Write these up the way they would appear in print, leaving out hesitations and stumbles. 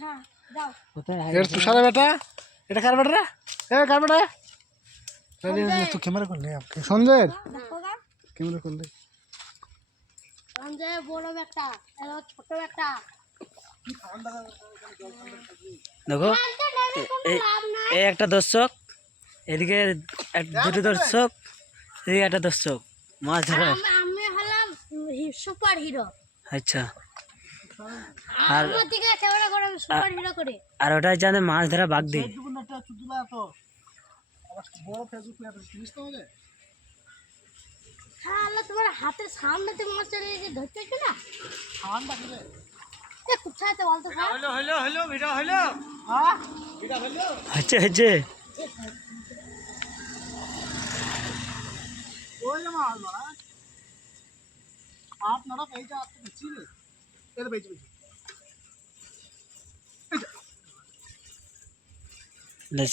হ্যাঁ যাও এটা তুষার বেটা, এটা কার বেটা রে? এ কার বেটা? তো ক্যামেরা করলে আপনি সঞ্জয় ক্যামেরা করলে সঞ্জয় বড় বেটা আর ছোট বেটা দেখো এই একটা দর্শক, এদিকে দুটো দর্শক, এদিকে একটা দর্শক মাছ ধরা। আমি হলাম সুপার হিরো। আচ্ছা, আর ওদিকে ক্যামেরা করে সুপার হিরো করে। আর ওটাই জানে মাছ ধরা বাগ দিয়ে। হ্যাঁ আল্লাহ তোমার হাতের সামনেতে মাছ চলে গেছে, ধরতে কি না সামনে দিলে এ কোথায় তো বলতো হলো ভিডিও হলো হ্যাঁ ভিডিও হলো হচ্ছে হচ্ছে ওই যে মাছ মারা আপ নড়া পেয়ে যা আপনি চিনে এর বেঁচে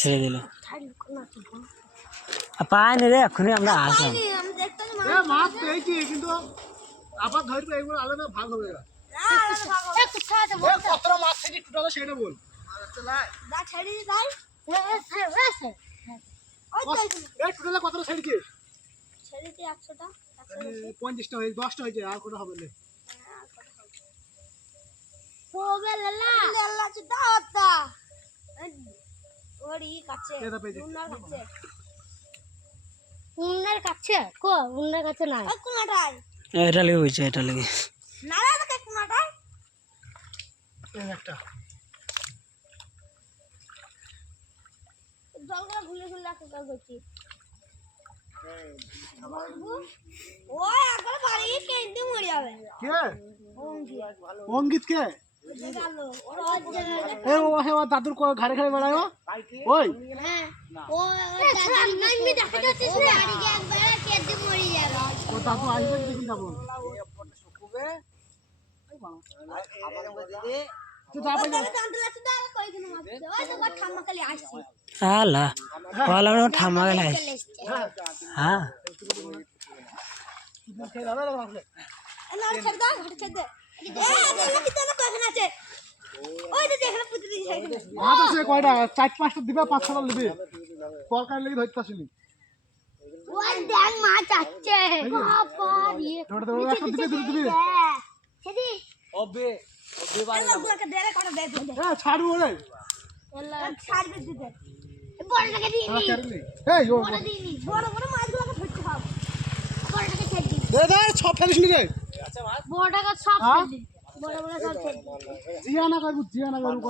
ছেড়ে দিল পাইনি রে, এখনই আমরা আসলাম। আমি দেখতে মাছ পেয়েছি কিন্তু আবার ধরবে এইগুলো আলাদা ভাগ হবে এরা। এ কোথায় তো বলতো কতটা মাছ থেকে টোটাল সেটা বল দা ছেড়ে দি তাই ওই তো এই টোটাল কতটা ছেড়েছি? ছেড়ে দি 100টা 50টা হয়েছে, 10টা হয়েছে, আর কত হবে না? হবে লালা চুদাতা ওরি কাছে এটা পেয়েছি। উন্নার কাছে কো উন্নার কাছে নাই কোনটাই এটা লেগে হয়েছে, এটা লেগে না না কোনটাই এই একটা জলগুলো ভুলে ভুলে রাখতে করছি ওই আগল বাড়ি কেন্দি মরে যাবে কে অঙ্কিত কে? গেল ওর অজ্ঞান এ ও হে ও দাদুর ঘাড়ে ঘাড়ে বেড়ায় ও ওই হ্যাঁ ও নাই মি দেখা যাচ্ছে বাড়ি গিয়ে একবার কেন্দি মরে যাবে ও দাদু আসবে দেখুন যাবো আলা বলা ঠাম্মা গেলে হ্যাঁ কয়টা 4-5টা দিবে, 5-6টা দিবে তরকারি লেগে ধরতে আসেনি। মাছ আছে ছাড়ু ওরে সব ফেলিস নি রে বড় সব বড় বড় সব জিয়া না করবো